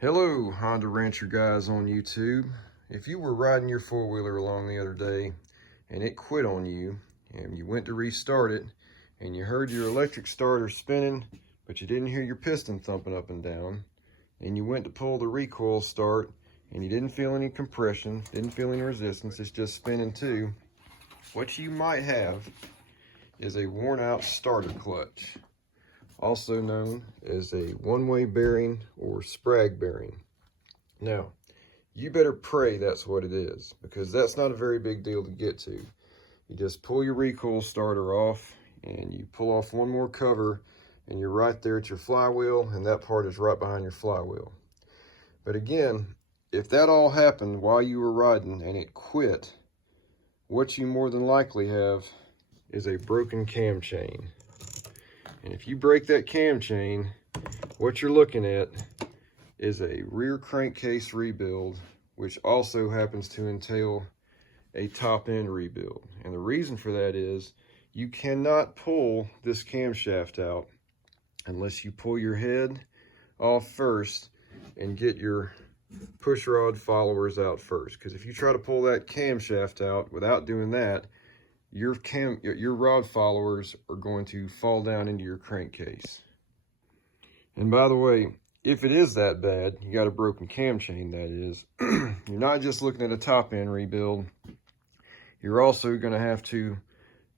Hello, Honda Rancher guys on YouTube. If you were riding your four-wheeler along the other day and it quit on you and you went to restart it and you heard your electric starter spinning but you didn't hear your piston thumping up and down, and you went to pull the recoil start and you didn't feel any compression, didn't feel any resistance, it's just spinning too, what you might have is a worn out starter clutch, also known as a one-way bearing or sprag bearing. Now, you better pray that's what it is, because that's not a very big deal to get to. You just pull your recoil starter off and you pull off one more cover and you're right there at your flywheel, and that part is right behind your flywheel. But again, if that all happened while you were riding and it quit, what you more than likely have is a broken cam chain. And if you break that cam chain, what you're looking at is a rear crankcase rebuild, which also happens to entail a top end rebuild. And the reason for that is you cannot pull this camshaft out unless you pull your head off first and get your push rod followers out first. Because if you try to pull that camshaft out without doing that, your rod followers are going to fall down into your crankcase. And by the way, if it is that bad, you got a broken cam chain, that is, you're not just looking at a top end rebuild, you're also going to have to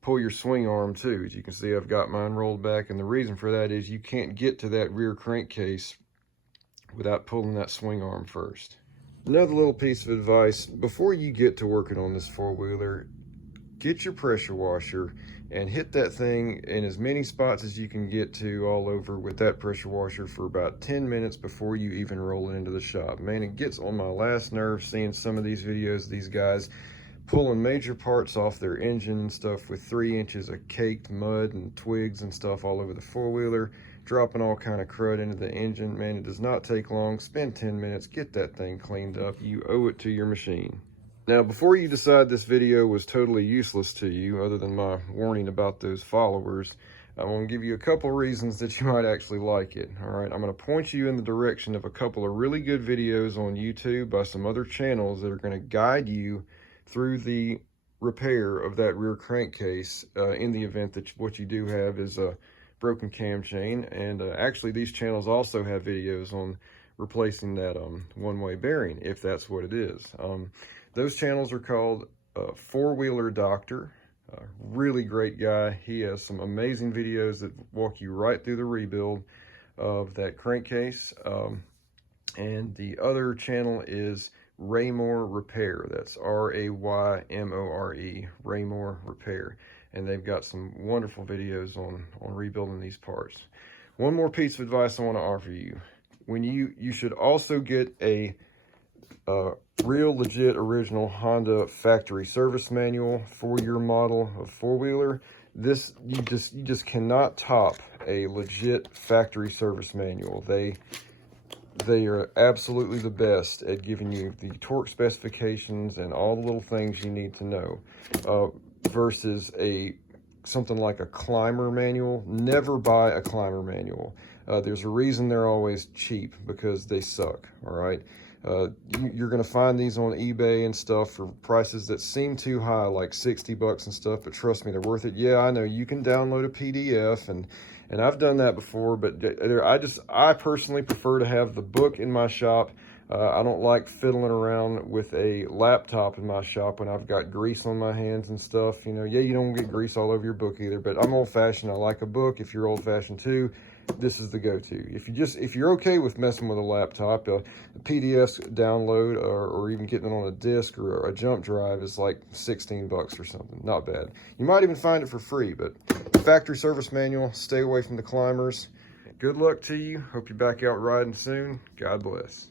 pull your swing arm too. As you can see, I've got mine rolled back, and the reason for that is you can't get to that rear crankcase without pulling that swing arm first. Another little piece of advice, before you get to working on this four-wheeler, get your pressure washer and hit that thing in as many spots as you can get to all over with that pressure washer for about 10 minutes before you even roll it into the shop. Man, it gets on my last nerve seeing some of these videos of these guys pulling major parts off their engine and stuff with 3 inches of caked mud and twigs and stuff all over the four-wheeler, dropping all kind of crud into the engine. Man, it does not take long. Spend 10 minutes, get that thing cleaned up. You owe it to your machine. Now, before you decide this video was totally useless to you, other than my warning about those followers, I want to give you a couple reasons that you might actually like it. All right, I'm going to point you in the direction of a couple of really good videos on YouTube by some other channels that are going to guide you through the repair of that rear crankcase in the event that what you do have is a broken cam chain. And actually, these channels also have videos on replacing that one-way bearing, if that's what it is. Those channels are called Four-Wheeler Doctor. Really great guy. He has some amazing videos that walk you right through the rebuild of that crankcase. And the other channel is Raymore Repair. That's R-A-Y-M-O-R-E, Raymore Repair. And they've got some wonderful videos on rebuilding these parts. One more piece of advice I want to offer you. When you should also get a real legit original Honda factory service manual for your model of four-wheeler. This you just cannot top a legit factory service manual. They are absolutely the best at giving you the torque specifications and all the little things you need to know, versus something like a climber manual. Never buy a climber manual. There's a reason they're always cheap, because they suck. All right. You're going to find these on eBay and stuff for prices that seem too high, like 60 bucks and stuff, but trust me, they're worth it. Yeah, I know you can download a PDF, and I've done that before, but I personally prefer to have the book in my shop. I don't like fiddling around with a laptop in my shop when I've got grease on my hands and stuff. You know, yeah, you don't get grease all over your book either, but I'm old-fashioned. I like a book. If you're old-fashioned too, this is the go-to. If you're okay with messing with a laptop, the PDFs download or even getting it on a disc or a jump drive is like 16 bucks or something. Not bad. You might even find it for free, but factory service manual, stay away from the climbers. Good luck to you. Hope you're back out riding soon. God bless.